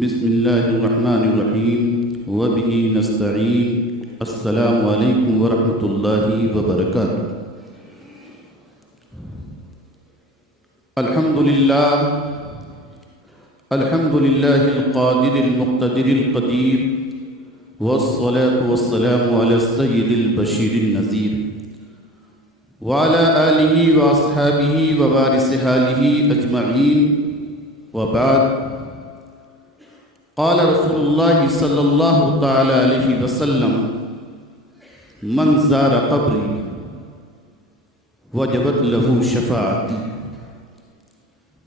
بسم اللہ الرحمن الرحیم وبہ نستعین السلام علیکم ورحمۃ اللہ وبرکاتہ۔ الحمد للہ القادر المقتدر القدیر والصلاة والسلام علی السید البشیر النذیر وعلی آلہ واصحابہ ووارث آلہ اجمعین وبعد۔ قال رسول اللہ صلی اللہ تعالی علیہ وسلم من زار قبری وجبت له شفاعتی،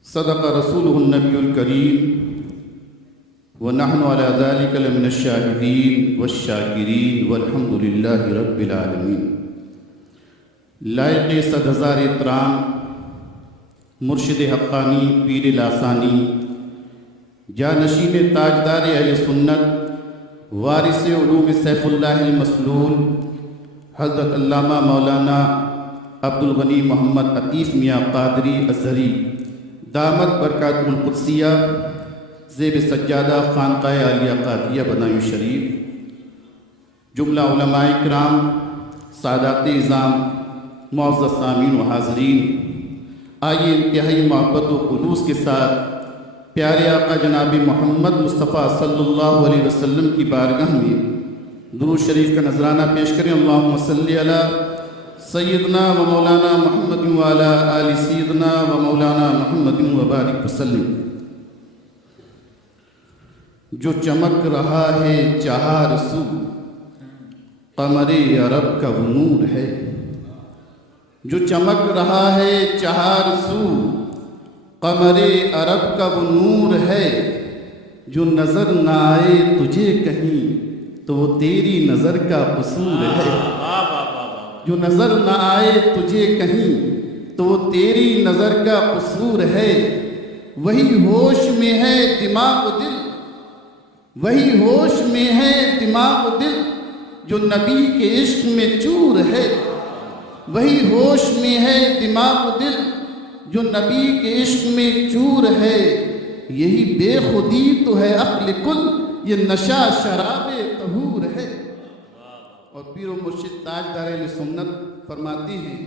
صدق رسولہ النبی الکریم ونحن على ذلك لمن الشاہدین والشاکرین والحمد للہ رب العالمین۔ لائق صد ہزار احترام مرشد حقانی پیر لاسانی جانشین تاجدار اہل سنت وارث علوم سیف اللہ المسلول حضرت علامہ مولانا عبدالغنی محمد عطیف میاں قادری ازہری دامت برکاتہ القدسیہ زیب سجادہ خانقاہ عالیہ قادریہ بنائے شریف، جملہ علماء کرام، سادات اعظام، معزز سامعین و حاضرین، آئیے انتہائی محبت و خلوص کے ساتھ پیارے آقا جناب محمد مصطفیٰ صلی اللہ علیہ وسلم کی بارگاہ میں درود شریف کا نذرانہ پیش کریں۔ اللہم صلی علی سیدنا و مولانا محمد وعلی آل سیدنا و مولانا محمد وبارک وسلم۔ جو چمک رہا ہے چہار سو قمر عرب کا وہ نور ہے، جو چمک رہا ہے چہار سو قمر عرب کا وہ نور ہے، جو نظر نہ آئے تجھے کہیں تو وہ تیری نظر کا قصور ہے، جو نظر نہ آئے تجھے کہیں تو وہ تیری نظر کا قصور ہے۔ وہی ہوش میں ہے دماغ و دل، وہی ہوش میں ہے دماغ و دل، جو نبی کے عشق میں چور ہے، وہی ہوش میں ہے دماغ و دل، جو نبی کے عشق میں چور ہے۔ یہی بے خودی تو ہے عقل کل، یہ نشہ شراب طہور ہے۔ اور پیر و مرشد تاجدار اہل سنت فرماتے ہیں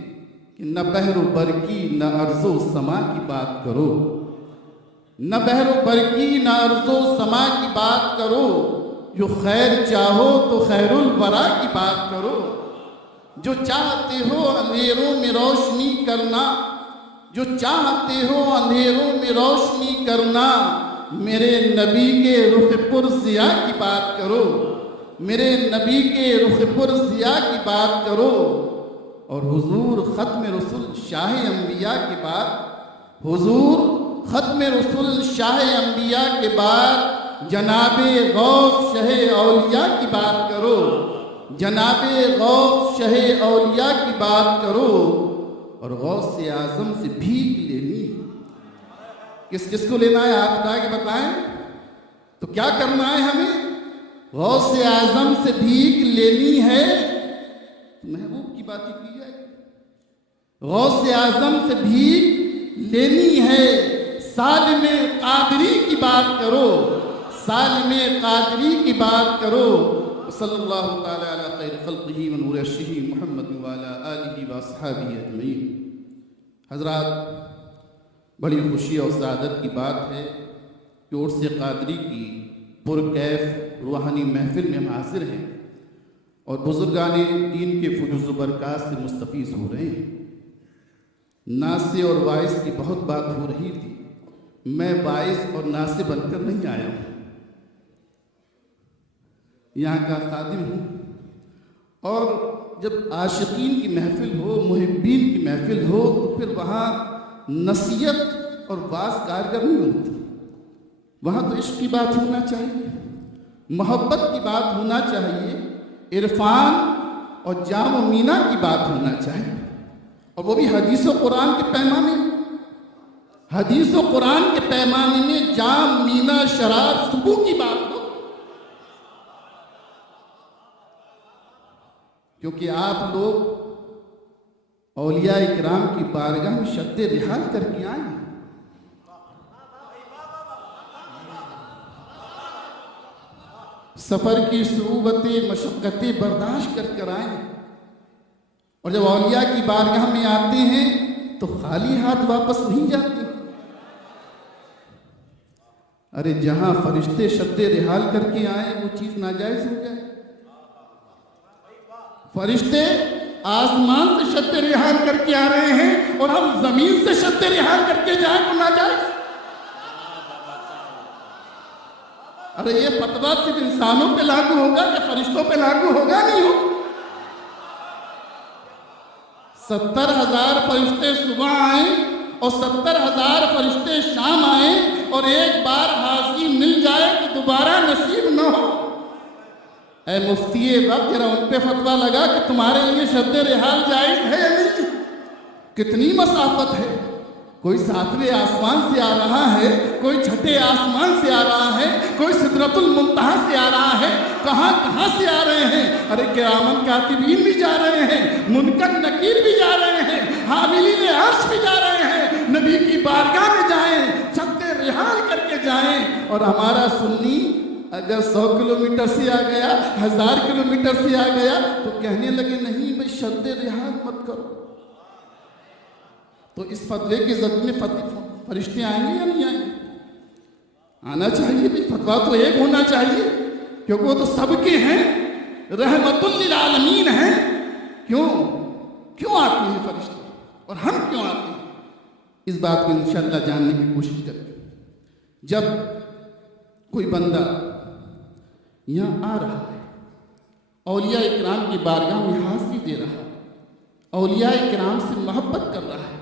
کہ نہ بحر و برکی نہ ارض و سما کی بات کرو، نہ بحر و برکی نہ ارض و سما کی بات کرو، جو خیر چاہو تو خیر الورا کی بات کرو، جو چاہتے ہو اندھیروں میں روشنی کرنا، جو چاہتے ہو اندھیروں میں روشنی کرنا، میرے نبی کے رخ پر ضیاء کی بات کرو، میرے نبی کے رخ پر ضیاء کی بات کرو۔ اور حضور ختم رسول شاہ انبیاء کے بعد، حضور ختم رسول شاہ انبیاء کے بعد جناب غوث شہ اولیاء کی بات کرو، جناب غوث شہ اولیاء کی بات کرو۔ اور غوث اعظم سے بھیک لینی، کس کس کو لینا ہے آپ بتا کے بتائیں تو کیا کرنا ہے ہمیں؟ غوث اعظم سے بھیک لینی ہے، محبوب کی بات کی جائے، غوث اعظم سے بھیک لینی ہے، سالم قادری کی بات کرو، سالم قادری کی بات کرو۔ صلی اللہ تعالی علی خیر خلقہ و نور عرشہ محمد وعلی آلہ واصحابہ اجمعین۔ حضرات، بڑی خوشی اور سعادت کی بات ہے کہ عرس قادری کی پرکیف روحانی محفل میں ہم حاضر ہیں اور بزرگان دین کے فیوض و برکات سے مستفیض ہو رہے ہیں۔ ناصح اور واعظ کی بہت بات ہو رہی تھی، میں واعظ اور ناصح بن کر نہیں آیا ہوں، یہاں کا خادم ہوں۔ اور جب عاشقین کی محفل ہو، محبین کی محفل ہو، تو پھر وہاں نصیحت اور واعظ کارگر نہیں ہوتی، وہاں تو عشق کی بات ہونا چاہیے، محبت کی بات ہونا چاہیے، عرفان اور جام و مینا کی بات ہونا چاہیے، اور وہ بھی حدیث و قرآن کے پیمانے میں، حدیث و قرآن کے پیمانے میں جام مینا شراب صبح کی بات ہو، کیونکہ آپ لوگ اولیاء اکرام کی بارگاہ میں شد رحال کر کے آئے ہیں۔ سفر کی صعوبتیں مشقتیں برداشت کر آئیں، اور جب اولیاء کی بارگاہ میں آتے ہیں تو خالی ہاتھ واپس نہیں جاتے۔ ارے جہاں فرشتے شد رحال کر کے آئیں وہ چیز ناجائز ہو جائے؟ فرشتے آسمان سے شد رحال کر کے آ رہے ہیں اور ہم زمین سے شد رحال کر کے جائیں تو ناجائز؟ ارے یہ فتویٰ صرف انسانوں پہ لاگو ہوگا کہ فرشتوں پہ لاگو ہوگا؟ نہیں ہوگا۔ 70,000 فرشتے صبح آئیں اور 70,000 فرشتے شام آئیں اور ایک بار حاضری مل جائے کہ دوبارہ نصیب نہ ہو۔ اے مفتی وقت ذرا ان پہ فتویٰ لگا کہ تمہارے لیے شد رحال جائز ہے یا نہیں؟ کتنی مسافت ہے، کوئی 7ویں آسمان سے آ رہا ہے، کوئی 6ٹھے آسمان سے آ رہا ہے، کوئی سدرۃ المنتہا سے آ رہا ہے، کہاں کہاں سے آ رہے ہیں۔ ارے کرامن کاتبین بھی جا رہے ہیں، منکر نکیر بھی جا رہے ہیں، حاملین عرش بھی جا رہے ہیں، نبی کی بارگاہ میں جائیں، شد رحال کر کے جائیں۔ اور ہمارا سنی اگر 100 کلومیٹر سے آ گیا، 1000 کلومیٹر سے آ گیا تو کہنے لگے نہیں بھئی شد رحال مت کرو۔ تو اس فتوے کے ضد میں فرشتے آئیں گے یا نہیں آئیں گے؟ آنا چاہیے بھی، فتویٰ تو ایک ہونا چاہیے، کیونکہ وہ تو سب کے ہیں، رحمت للعالمین ہیں۔ کیوں آتے ہیں فرشتے اور ہم کیوں آتے ہیں؟ اس بات کو انشاءاللہ جاننے کی کوشش کریں۔ جب کوئی بندہ یہاں آ رہا ہے، اولیاء اکرام کی بارگاہ میں حاضری دے رہا ہے، اولیاء اکرام سے محبت کر رہا ہے،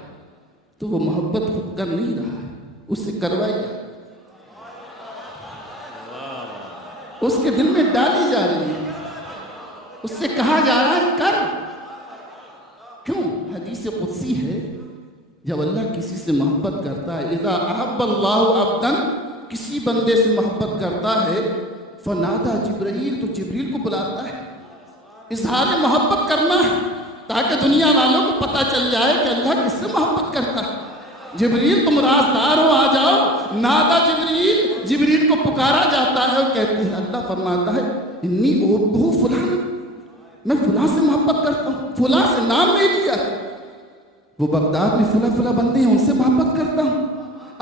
تو وہ محبت خود کر نہیں رہا ہے، اس سے کروائی جائے، اس کے دل میں ڈالی جا رہی ہے، اس سے کہا جا رہا ہے کر۔ کیوں؟ حدیث قدسی ہے، جب اللہ کسی سے محبت کرتا ہے، اذا احب اللہ عبدا، کسی بندے سے محبت کرتا ہے، فنادى جبرائیل، تو جبریل کو بلاتا ہے۔ اظہار محبت کرنا ہے تاکہ دنیا والوں کو پتہ چل جائے کہ اللہ کس سے محبت کرتا ہے۔ جبریل تم رازدار ہو، آ جاؤ۔ نادا جبریل کو پکارا جاتا ہے اور کہتے ہیں، اللہ فرماتا ہے انی احبہ فلاں، میں فلاں سے محبت کرتا ہوں، فلاں سے نام نہیں لیا، وہ بغداد میں فلاں بندے ہیں ان سے محبت کرتا ہوں،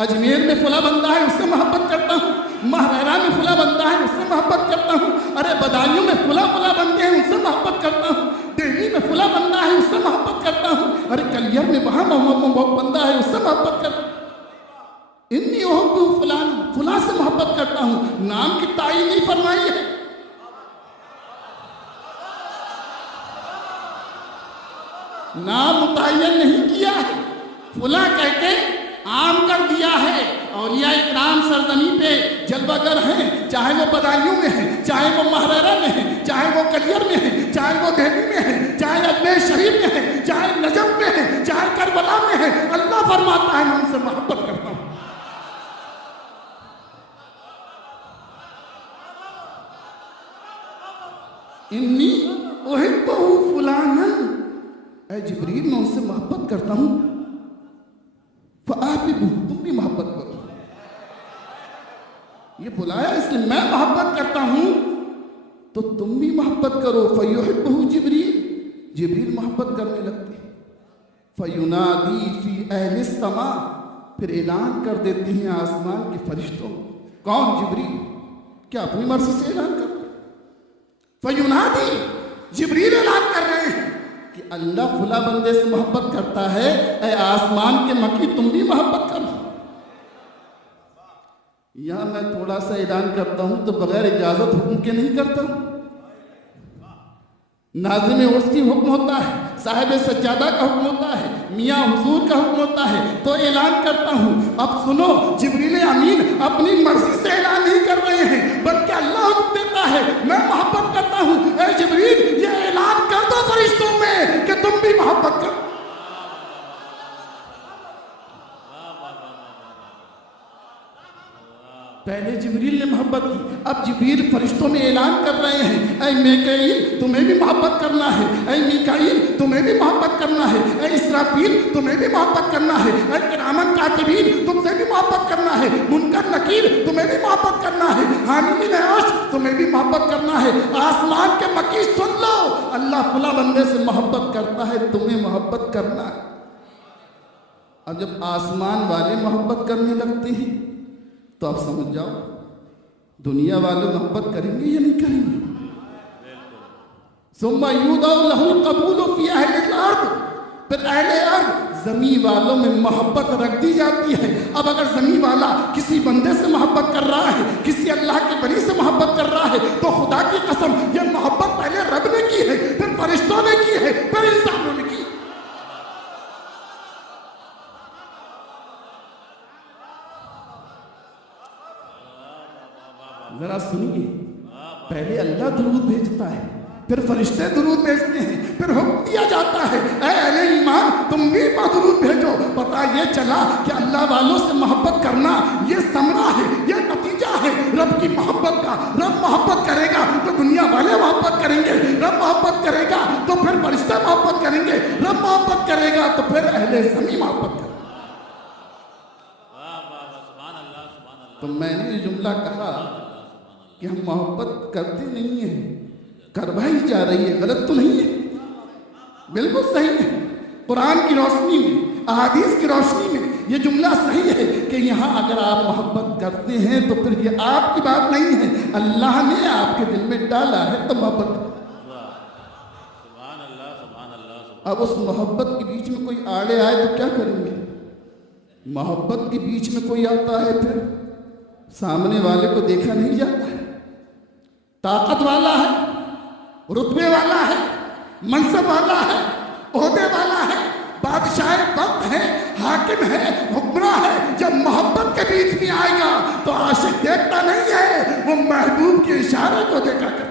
اجمیر میں فلاں بندہ ہے اس سے محبت کرتا ہوں، مہرورہ میں فلاں بندہ ہے اس سے محبت کرتا ہوں، ارے بدایوں میں فلاں بندے ہیں ان سے محبت کرتا ہوں، دہلی میں فلاں بندہ ہے اس سے محبت کرتا ہوں، ارے کلیئر میں وہاں بندہ ہے اس سے محبت کرتا ہوں۔ انی احب فلاں سے محبت کرتا ہوں، نام کی تعین نہیں فرمائی ہے۔ نام متعین نہیں کیا ہے، فلاں کہہ کے عام کر دیا ہے۔ اولیاء اکرام سرزمین پہ جلوہ گر ہیں، چاہے وہ بدایوں میں ہیں، چاہے وہ مہرورہ میں ہیں، چاہے وہ کلیئر میں ہیں، چاہے وہ دہلی میں ہیں، چاہے اجمیر شریف میں ہیں، چاہے نجف میں ہیں، چاہے کربلا میں ہیں، اللہ فرماتا ہے میں ان سے محبت کرتا ہوں۔ انی احبہ فلانا، اے جبریل میں ان سے محبت کرتا ہوں، فآحبہ، تم بھی محبت کرو۔ یہ بلایا اس لیے میں محبت کرتا ہوں تو تم بھی محبت کرو۔ فیحبہ جبریل محبت کرنے لگتے ہیں۔ فینادی فی اہل السماء، پھر اعلان کر دیتے ہیں آسمان کے فرشتوں۔ کون؟ جبریل۔ کیا اپنی مرضی سے اعلان کر رہے ہیں؟ فینادی، جبریل اعلان کر رہے ہیں کہ اللہ فلاں بندے سے محبت کرتا ہے، اے آسمان کے مکی تم بھی محبت کرو۔ یہاں میں تھوڑا سا اعلان کرتا ہوں تو بغیر اجازت حکم کے نہیں کرتا ہوں۔ ناظم عرس کی حکم ہوتا ہے، صاحب سجادہ کا حکم ہوتا ہے، میاں حضور کا حکم ہوتا ہے تو اعلان کرتا ہوں۔ اب سنو، جبریل امین اپنی مرضی سے اعلان نہیں کر رہے ہیں بلکہ اللہ حکم دیتا ہے، میں محبت کرتا ہوں، اے جبریل یہ اعلان کر دو فرشتوں میں کہ تم بھی محبت کرو۔ پہلے جبریل نے محبت کی، اب جبریل فرشتوں میں اعلان کر رہے ہیں، اے میکائیل تمہیں بھی محبت کرنا ہے، اے میکائیل تمہیں بھی محبت کرنا ہے، اے اسرافیل تمہیں بھی محبت کرنا ہے، اے کرامن کاتبین تم سے بھی محبت کرنا ہے، منکر نکیر تمہیں بھی محبت کرنا ہے، حاملین عرش تمہیں تمہیں بھی محبت کرنا ہے۔ آسمان کے مکی سن لو، اللہ فلاں بندے سے محبت کرتا ہے، تمہیں محبت کرنا ہے۔ اب جب آسمان والے محبت کرنے لگتے ہیں تو آپ سمجھ جاؤ دنیا والے محبت کریں گے یا نہیں کریں گے؟ ثم یودع لہ القبول فی اہل الارض، پھر اہل ارض زمین والوں میں محبت رکھ دی جاتی ہے۔ اب اگر زمین والا کسی بندے سے محبت کر رہا ہے، کسی اللہ کے ولی سے محبت کر رہا ہے، تو خدا کی قسم یہ محبت پہلے رب نے کی ہے، پھر فرشتوں نے کی ہے، پھر انسانوں نے کی۔ ذرا سنیے، پہلے اللہ درود بھیجتا ہے، پھر فرشتے درود بھیجتے ہیں، پھر حکم دیا جاتا ہے اے اہل ایمان تم بھی درود بھیجو۔ پتہ یہ چلا کہ اللہ والوں سے محبت کرنا یہ ثمرہ ہے، یہ نتیجہ ہے رب کی محبت کا۔ رب محبت کرے گا تو دنیا والے محبت کریں گے، رب محبت کرے گا تو پھر فرشتے محبت کریں گے، رب محبت کرے گا تو پھر اہل زمین محبت کریں گے۔ تو میں نے یہ جملہ کہا کہ ہم محبت کرتے نہیں ہیں، کروائی جا رہی ہے، غلط تو نہیں ہے، بالکل صحیح ہے۔ قرآن کی روشنی میں، احادیث کی روشنی میں یہ جملہ صحیح ہے کہ یہاں اگر آپ محبت کرتے ہیں تو پھر یہ آپ کی بات نہیں ہے، اللہ نے آپ کے دل میں ڈالا ہے تو محبت۔ اب اس محبت کے بیچ میں کوئی آڑے آئے تو کیا کریں گے؟ محبت کے بیچ میں کوئی آتا ہے پھر سامنے والے کو دیکھا نہیں جاتا ہے، طاقت والا ہے، رتبے والا ہے، منصب والا ہے، عہدے والا ہے، بادشاہ وقت ہے، حاکم ہے، حکمراں ہے، جب محبت کے بیچ میں آئے گا تو عاشق دیکھتا نہیں ہے، وہ محبوب کے اشارے کو دیکھا کرتا ہے۔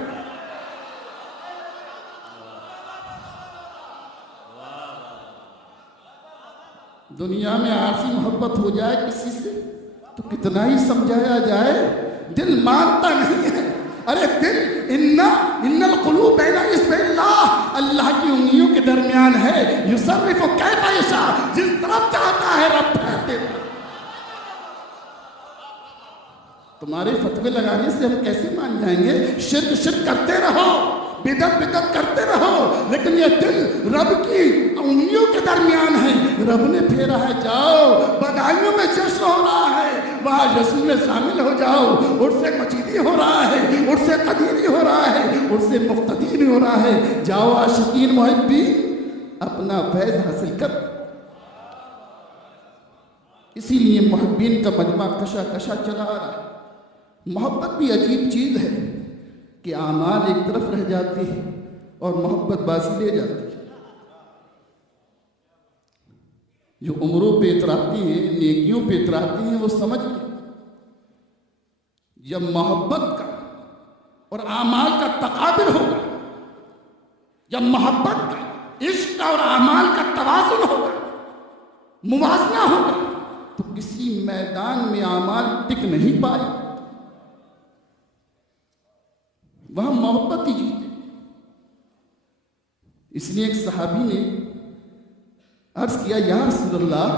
دنیا میں عاصی محبت ہو جائے کسی سے تو کتنا ہی سمجھایا جائے، دل مانتا نہیں ہے۔ ارے دل ان القلوب بین اصبع اللہ، اللہ کی انگلیوں کے درمیان ہے، یصرف کیف یشاء، جس طرف چاہتا ہے رب پھیر دیتا ہے۔ تمہارے فتوے لگانے سے ہم کیسے مان جائیں گے؟ شرک شرک کرتے رہو، بدعت بدعت کرتے رہو، لیکن یہ دل رب کی انگلیوں کے درمیان ہے، رب نے پھیرا ہے، جاؤ بدائیوں میں جشن ہو رہا ہے، وہاں جشن میں شامل ہو جاؤ، اس سے مجیدی ہو رہا ہے، اس سے قدیری ہو رہا ہے، اس سے مقتدی ہو رہا ہے، جاؤ عاشقین محبین اپنا فیض حاصل کر۔ اسی لیے محبین کا مجمع کشا کشا چلا آ رہا ہے۔ محبت بھی عجیب چیز ہے کہ اعمال ایک طرف رہ جاتے ہیں اور محبت بازی لے جاتی ہے۔ جو عمروں پہ اتراتی ہیں، نیکیوں پہ اتراتی ہیں، وہ سمجھ لیں جب محبت کا اور اعمال کا تقابل ہوگا، جب محبت کا، عشق کا اور اعمال کا توازن ہوگا، موازنہ ہوگا، تو کسی میدان میں اعمال ٹک نہیں پائے، وہاں محبت ہی جیتے۔ اس لیے ایک صحابی نے عرض کیا یا رسول اللہ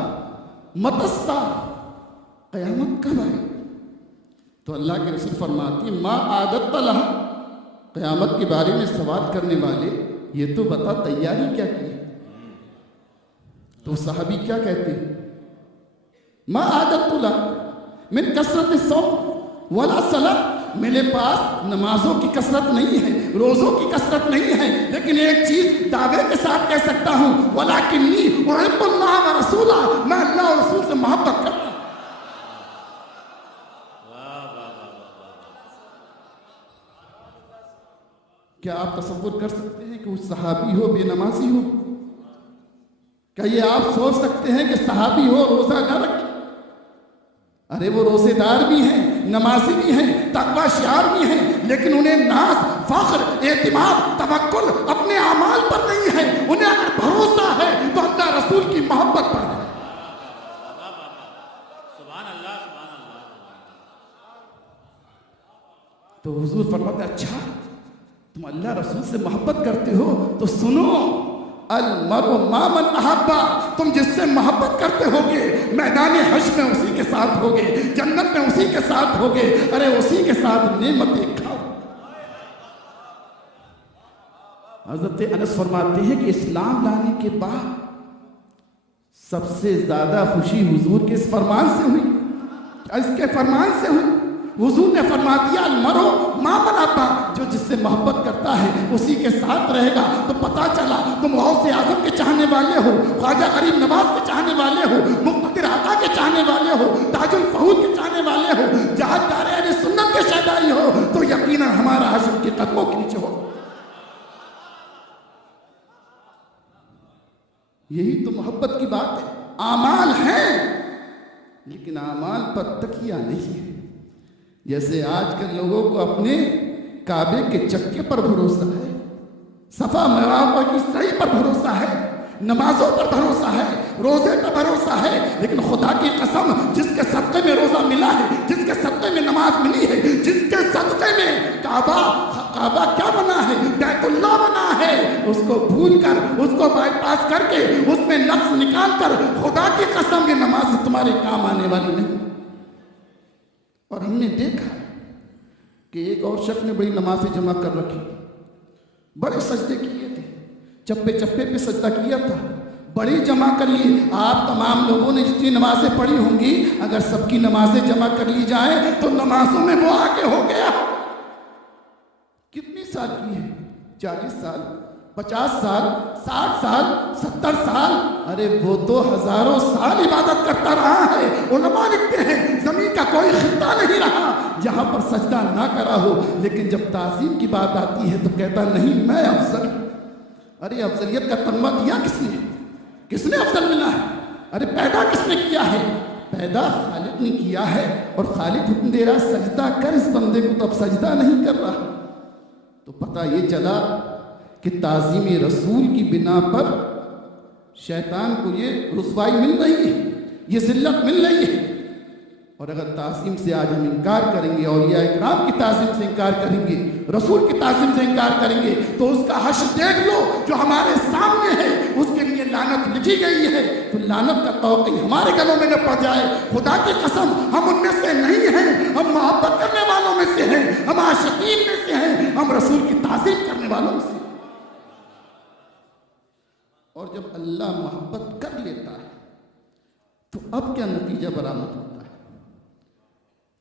متی الساعہ، قیامت کب آئے؟ تو اللہ کے رسول فرماتے ہیں ما عادت لہا، قیامت کے بارے میں سوال کرنے والے یہ تو بتا تیاری کیا کی؟ تو صحابی کیا کہتے ہیں؟ ما عادت لہا من کثرت الصوم ولا صلاۃ، میرے پاس نمازوں کی کثرت نہیں ہے، روزوں کی کثرت نہیں ہے، لیکن ایک چیز دعوے کے ساتھ کہہ سکتا ہوں وَلَكِنِّي أُحِبُّ اللَّهَ وَرَسُولَهُ، میں اللہ اور رسول سے محبت کرتا ہوں۔ کیا آپ تصور کر سکتے ہیں کہ وہ صحابی ہو بے نمازی ہو؟ کیا یہ آپ سوچ سکتے ہیں کہ صحابی ہو روزہ نہ رکھے؟ ارے وہ روزے دار بھی ہیں، نمازی بھی ہیں، تقوی شعار بھی ہیں، لیکن انہیں ناز، فخر، اعتماد، توکل اپنے اعمال پر نہیں ہے، انہیں اگر بھروسہ ہے تو اللہ رسول کی محبت پر ہے۔ تو حضور فرماتے ہیں اچھا تم اللہ رسول سے محبت کرتے ہو تو سنو المرء مع من احبا، تم جس سے محبت کرتے ہوگے میدان حشر میں اسی کے ساتھ ہوگے، جنت میں اسی کے ساتھ ہوگے، ارے اسی کے ساتھ نعمتیں کھاؤ۔ حضرت انس فرماتے ہیں کہ اسلام لانے کے بعد سب سے زیادہ خوشی حضور کے اس فرمان سے ہوئی، اس کے فرمان سے ہوئی۔ حضور نے فرما دیا المرء ما من احب، جو جس سے محبت کرتا ہے اسی کے ساتھ رہے گا۔ تو پتا چلا تم غوث اعظم کے چاہنے والے ہو، خواجہ غریب نواز کے چاہنے والے ہو، مقتدر آقا کے چاہنے والے ہو، تاج الفہود کے چاہنے والے ہو، جہادار اہل سنت کے شہدائی ہو، تو یقیناً ہمارا حشر کے قدموں کے نیچے ہو۔ یہی تو محبت کی بات ہے۔ اعمال ہیں لیکن اعمال پر تکیہ نہیں ہے۔ جیسے آج کل لوگوں کو اپنے کعبے کے چکے پر بھروسہ ہے، صفا مروہ کی صحیح پر بھروسہ ہے، نمازوں پر بھروسہ ہے، روزے پر بھروسہ ہے، لیکن خدا کی قسم جس کے صدقے میں روزہ ملا ہے، جس کے صدقے میں نماز ملی ہے، جس کے صدقے میں کعبہ کیا بنا ہے، بیت اللہ بنا ہے، اس کو بھول کر، اس کو بائی پاس کر کے، اس میں لفظ نکال کر، خدا کی قسم یہ نماز تمہارے کام آنے والی نہیں۔ اور ہم نے دیکھا کہ ایک اور شخص نے بڑی نمازیں جمع کر رکھی، بڑے سجدے کیے تھے، چپے چپے پہ سجدہ کیا تھا، بڑی جمع کر لی۔ آپ تمام لوگوں نے جتنی نمازیں پڑھی ہوں گی، اگر سب کی نمازیں جمع کر لی جائیں تو نمازوں میں وہ آگے ہو گیا۔ کتنی سال کی ہے؟ 40 سال، 50 سال، 60 سال، 70 سال، ارے وہ تو ہزاروں سال عبادت کرتا رہا ہے۔ علماء لکھتے ہیں زمین کا کوئی خطہ نہیں رہا جہاں پر سجدہ نہ کرا ہو، لیکن جب تعظیم کی بات آتی ہے تو کہتا نہیں میں افضل۔ ارے افضلیت کا تمغہ دیا کس نے؟ کس نے افضل ملا ہے؟ ارے پیدا کس نے کیا ہے؟ پیدا خالق نے کیا ہے، اور خالق حکم دے رہا سجدہ کر اس بندے کو، تو اب سجدہ نہیں کر رہا۔ تو پتہ یہ چلا کہ تعظیم رسول کی بنا پر شیطان کو یہ رسوائی مل رہی ہے، یہ ذلت مل رہی ہے۔ اور اگر تعظیم سے آج ہم انکار کریں گے، اولیاء اکرام کی تعظیم سے انکار کریں گے، رسول کی تعظیم سے انکار کریں گے، تو اس کا حشر دیکھ لو جو ہمارے سامنے ہے، اس کے لیے لعنت لکھی گئی ہے۔ تو لعنت کا توقع ہمارے گلوں میں نہ پڑ جائے۔ خدا کی قسم ہم ان میں سے نہیں ہیں، ہم محبت کرنے والوں میں سے ہیں، ہم عاشقین میں سے ہیں، ہم رسول کی تعظیم کرنے والوں میں سے ہیں۔ اور جب اللہ محبت کر لیتا ہے تو اب کیا نتیجہ برآمد ہوتا ہے؟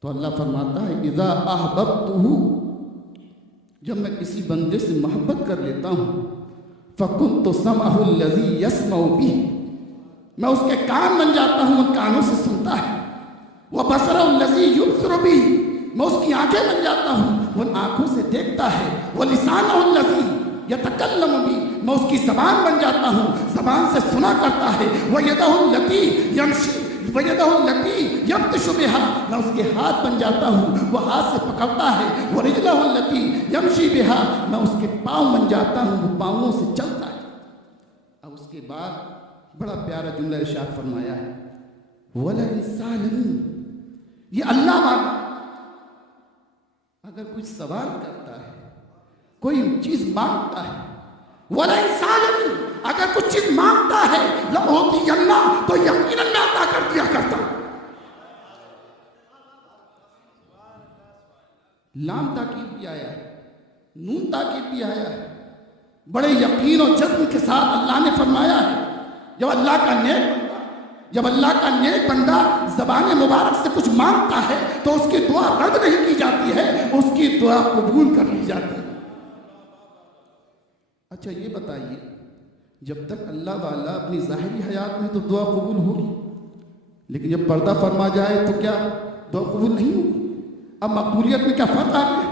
تو اللہ فرماتا ہے اذا احببتہ، جب میں کسی بندے سے محبت کر لیتا ہوں، فکنت سمعہ الذی یسمع بہ، میں اس کے کان بن جاتا ہوں، ان کانوں سے سنتا ہے۔ وبصرہ الذی یبصر بہ، میں اس کی آنکھیں بن جاتا ہوں، ان آنکھوں سے دیکھتا ہے۔ ولسانہ الذی یتکلم بہ، میں اس کی زبان بن جاتا ہوں، زبان سے سنا کرتا ہے۔ ویدہ التی یمشی ویدہ التی یبطش بہا، میں اس کے ہاتھ بن جاتا ہوں، وہ ہاتھ سے پکڑتا ہے۔ ورجلہ التی یمشی بہا، میں اس کے پاؤں بن جاتا ہوں، وہ پاؤں سے چلتا ہے۔ اب اس کے بعد بڑا پیارا جملہ ارشاد فرمایا ہے وَلَئِن سَأَلَنِی، یہ اللہ والا اگر کچھ سوال کرتا ہے، کوئی چیز مانگتا ہے، وَلَئِن سَأَلَنِی، اگر کچھ چیز مانگتا ہے، لَأُعْطِیَنَّہ، تو یقیناً میں عطا کر دیا کرتا۔ لام تاکید بھی آیا ہے، نون تاکید بھی آیا ہے، بڑے یقین اور جذب کے ساتھ اللہ نے فرمایا ہے جب اللہ کا نیک بندہ زبان مبارک سے کچھ مانگتا ہے تو اس کی دعا رد نہیں کی جاتی ہے، اس کی دعا قبول کر لی جاتی ہے۔ اچھا یہ بتائیے، جب تک اللہ والا اپنی ظاہری حیات میں تو دعا قبول ہوگی، لیکن جب پردہ فرما جائے تو کیا دعا قبول نہیں ہوگی؟ اب مقبولیت میں کیا فرق آ گیا؟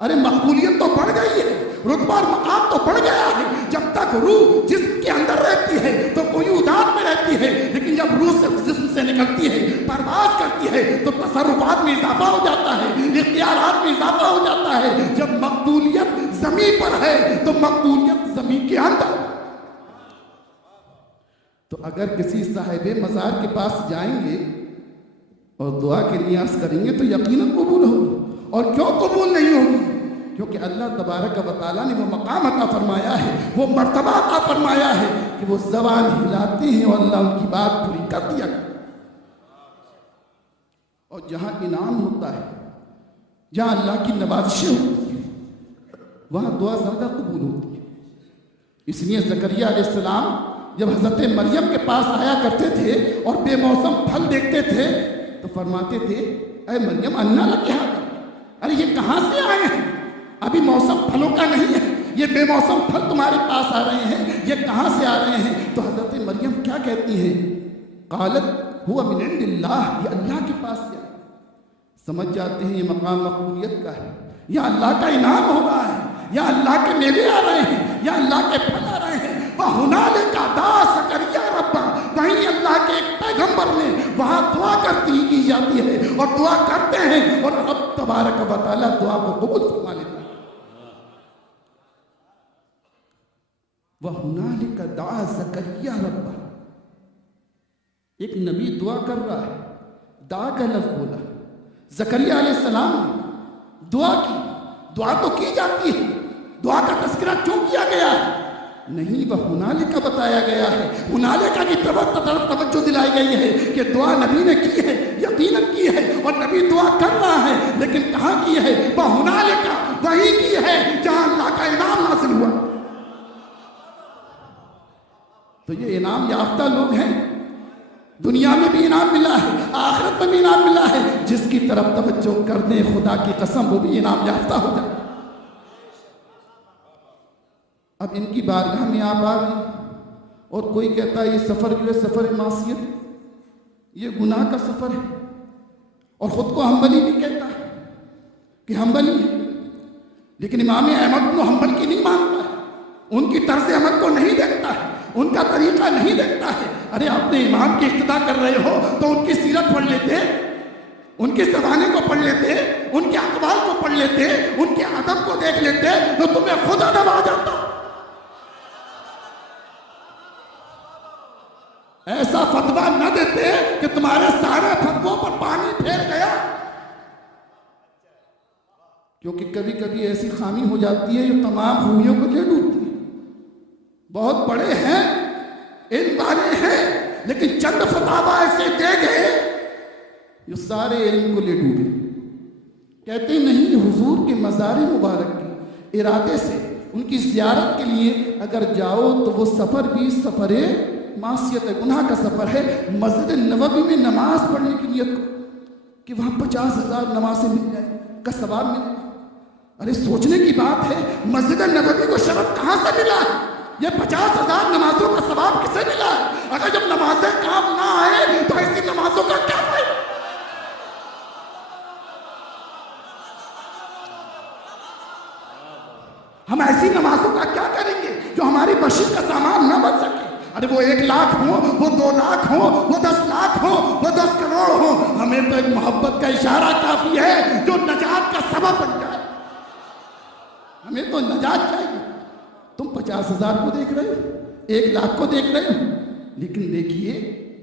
ارے مقبولیت تو بڑھ گئی ہے، رتبہ اور مقام تو بڑھ گیا ہے۔ جب تک روح جسم کے اندر رہتی ہے تو قیودات میں رہتی ہے، لیکن جب روح سے جسم سے نکلتی ہے، پرواز کرتی ہے، تو تصرفات میں اضافہ ہو جاتا ہے، اختیارات میں اضافہ ہو جاتا ہے۔ جب مقبولیت زمین پر ہے تو مقبولیت زمین کے اندر۔ تو اگر کسی صاحب مزار کے پاس جائیں گے اور دعا کے لیے عرض کریں گے تو یقیناً قبول ہوگی۔ اور کیوں قبول نہیں ہوگی؟ کیونکہ اللہ تبارک و تعالیٰ نے وہ مقام عطا فرمایا ہے، وہ مرتبہ عطا فرمایا ہے کہ وہ زبان ہلاتے ہیں اور اللہ ان کی بات پوری کر دیا۔ اور جہاں انعام ہوتا ہے، جہاں اللہ کی نوازشیں ہوتی ہیں، وہاں دعا زیادہ قبول ہوتی ہے۔ اس لیے زکریا علیہ السلام جب حضرت مریم کے پاس آیا کرتے تھے اور بے موسم پھل دیکھتے تھے تو فرماتے تھے اے مریم انا لک ھذا، ارے یہ کہاں سے آئے ہیں؟ ابھی موسم پھلوں کا نہیں ہے، یہ بے موسم پھل تمہارے پاس آ رہے ہیں، یہ کہاں سے آ رہے ہیں؟ تو حضرت مریم کیا کہتی ہیں؟ قالت ہوا من عند اللہ، یہ اللہ کے پاس سے آیا۔ سمجھ جاتے ہیں یہ مقام مقبولیت کا ہے، یا اللہ کا انعام ہو رہا ہے، یا اللہ کے میوے آ رہے ہیں، یا اللہ کے پھل آ رہے ہیں۔ وَهُنَالِكَ دَعَا زَكَرِيَّا رَبَّهُ، وہیں اللہ کے ایک پیغمبر نے وہاں دعا کرتی کی جاتی ہے اور دعا کرتے ہیں اور رب تبارک و تعالیٰ دعا کو قبول فرما لیتا ہے۔ وَهُنَالِكَ دَعَا زَكَرِيَّا رَبَّهُ، ایک نبی دعا کر رہا ہے، دعا کا لفظ بولا، زکریا علیہ السلام نے دعا کی۔ دعا تو کی جاتی ہے، دعا کا تذکرہ کیوں کیا گیا ہے؟ نہیں، وہ ہنالکا بتایا گیا ہے، ہنالکا کی طرف توجہ دلائی گئی ہے کہ دعا نبی نے کی ہے، یقیناً کی ہے، اور نبی دعا کر رہا ہے، لیکن کہاں کی ہے؟ وہ ہنالکا وہی کی ہے جہاں اللہ کا انعام حاصل ہوا۔ تو یہ انعام یافتہ لوگ ہیں، دنیا میں بھی انعام ملا ہے، آخرت میں بھی انعام ملا ہے، جس کی طرف توجہ کر دیں خدا کی قسم وہ بھی انعام یافتہ ہو جائے۔ اب ان کی بارگاہ میں آپ آ گئے اور کوئی کہتا ہے یہ سفر جو ہے سفر معصیت، یہ گناہ کا سفر ہے، اور خود کو حنبلی بھی کہتا ہے کہ حنبلی ہے، لیکن امام احمد بن حنبل کی نہیں مانتا ہے، ان کی طرز عمل کو نہیں دیکھتا ہے، ان کا طریقہ نہیں دیکھتا ہے۔ ارے اپنے امام کی اقتدا کر رہے ہو تو ان کی سیرت پڑھ لیتے، ان کی زبانیں کو پڑھ لیتے، ان کے اقوال کو پڑھ لیتے، ان کے ادب کو دیکھ لیتے تو تمہیں خود ادب آ جاتا۔ ایسا فتویٰ نہ دیتے کہ تمہارے سارے فتووں پر پانی پھیر گیا، کیونکہ کبھی کبھی ایسی خامی ہو جاتی ہے جو تمام خوبیوں کو لے ڈوبتی ہے۔ بہت بڑے ہیں، علم والے ہیں، لیکن چند فتاویٰ ایسے دے گئے جو سارے علم کو لے ڈوبے۔ کہتے ہیں نہیں، حضور کے مزار مبارک کے ارادے سے ان کی زیارت کے لیے اگر جاؤ تو وہ سفر بھی سفر معصیت ہے، گناہ کا سفر ہے۔ مسجد نبوی میں نماز پڑھنے کی نیت کو کہ وہاں 50,000 نمازیں مل جائیں کا ثواب ملے، ارے سوچنے کی بات ہے، مسجد نبوی کو شرف کہاں سے ملا ہے؟ یہ 50,000 نمازوں کا ثواب کسے ملا ہے؟ اگر جب نمازیں کام نہ آئے تو ایسی نمازوں کا کیا فائدہ؟ ہم ایسی نمازوں کا کیا کریں گے جو ہماری بشر کا سامان نہ بن سکے؟ ارے وہ 1 لاکھ ہو، وہ 2 لاکھ ہو، وہ 10 لاکھ ہو، وہ 10 کروڑ ہو، ہمیں تو ایک محبت کا اشارہ کافی ہے جو نجات کا سبب بن جائے۔ ہمیں تو نجات چاہیے۔ تم 50,000 کو دیکھ رہے ہو، 1 لاکھ کو دیکھ رہے ہو، لیکن دیکھیے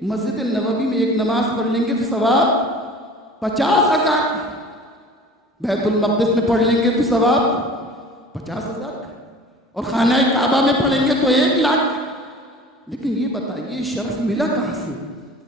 مسجد نبوی میں ایک نماز پڑھ لیں گے تو ثواب 50,000، بیت المقدس میں پڑھ لیں گے تو ثواب 50,000، اور خانہ کعبہ میں پڑھیں گے تو 1 لاکھ۔ لیکن یہ بتائیے شرف ملا کہاں سے؟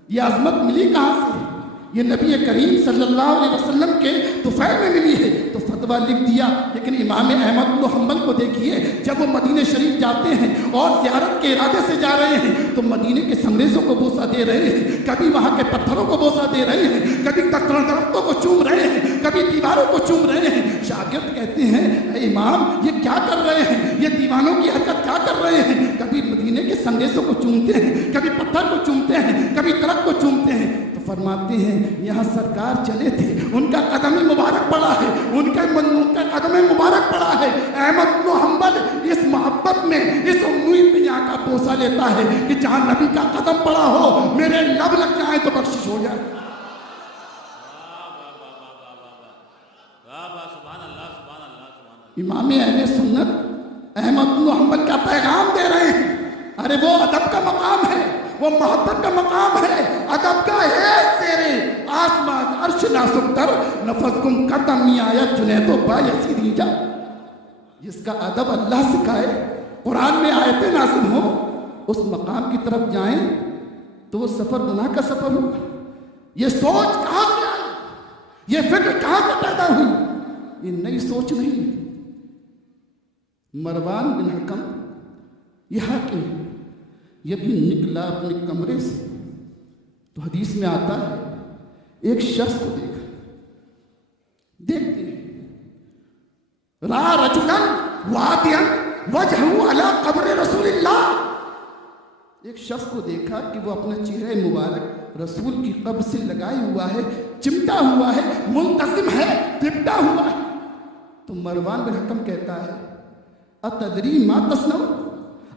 یہ عظمت ملی کہاں سے؟ یہ نبی کریم صلی اللہ علیہ وسلم کے طفیل میں ملی ہے تو فتویٰ لکھ دیا۔ لیکن امام احمد بن حنبل کو دیکھیے، جب وہ مدینہ شریف جاتے ہیں اور زیارت کے ارادے سے جا رہے ہیں تو مدینے کے سنگریزوں کو بوسہ دے رہے ہیں، کبھی وہاں کے پتھروں کو بوسہ دے رہے ہیں، کبھی درختوں کو چوم رہے ہیں، کبھی دیواروں کو چوم رہے ہیں۔ شاگرد کہتے ہیں اے امام یہ کیا کر رہے ہیں؟ یہ دیوانوں کی حرکت کیا کر رہے ہیں؟ کبھی مدینے کے سنگریزوں کو چومتے ہیں، کبھی پتھر کو چومتے ہیں، کبھی درخت کو چومتے ہیں۔ تو فرماتے ہیں یہاں سرکار چلے تھے، ان کا قدم مبارک پڑا ہے، ان کا قدم مبارک پڑا ہے۔ احمد بن حنبل اس محبت میں، اس امید میں یہاں کا بوسہ لیتا ہے کہ جہاں نبی کا قدم پڑا ہو میرے لب لگ جائیں تو بخشش ہو جائے۔ امام اہل سنت احمد بن حنبل کا پیغام دے رہے ہیں، ارے وہ ادب کا مقام ہے، وہ محبت کا مقام ہے، ادب کا ہے تیرے آسمان عرش ناسک تر نفس گم کردم می آیت جنید و با یزید اینجا۔ جس کا ادب اللہ سکھائے، قرآن میں آیتیں نازل ہوں، اس مقام کی طرف جائیں تو وہ سفر گناہ کا سفر ہوگا۔ یہ سوچ کہاں سے آئی؟ یہ فکر کہاں سے پیدا ہوئی؟ یہ نئی سوچ نہیں۔ مروان بن حکم یہ حاکم یہ بھی نکلا اپنے کمرے سے تو حدیث میں آتا ہے ایک شخص کو دیکھا، دیکھتے ہیں را رجلا وادیا وجہہ علی قبر رسول اللہ، ایک شخص کو دیکھا کہ وہ اپنا چہرہ مبارک رسول کی قبر سے لگائے ہوا ہے، چمٹا ہوا ہے، منتظم ہے، لپٹا ہوا ہے۔ تو مروان بن حکم کہتا ہے اتدری ما تصنع،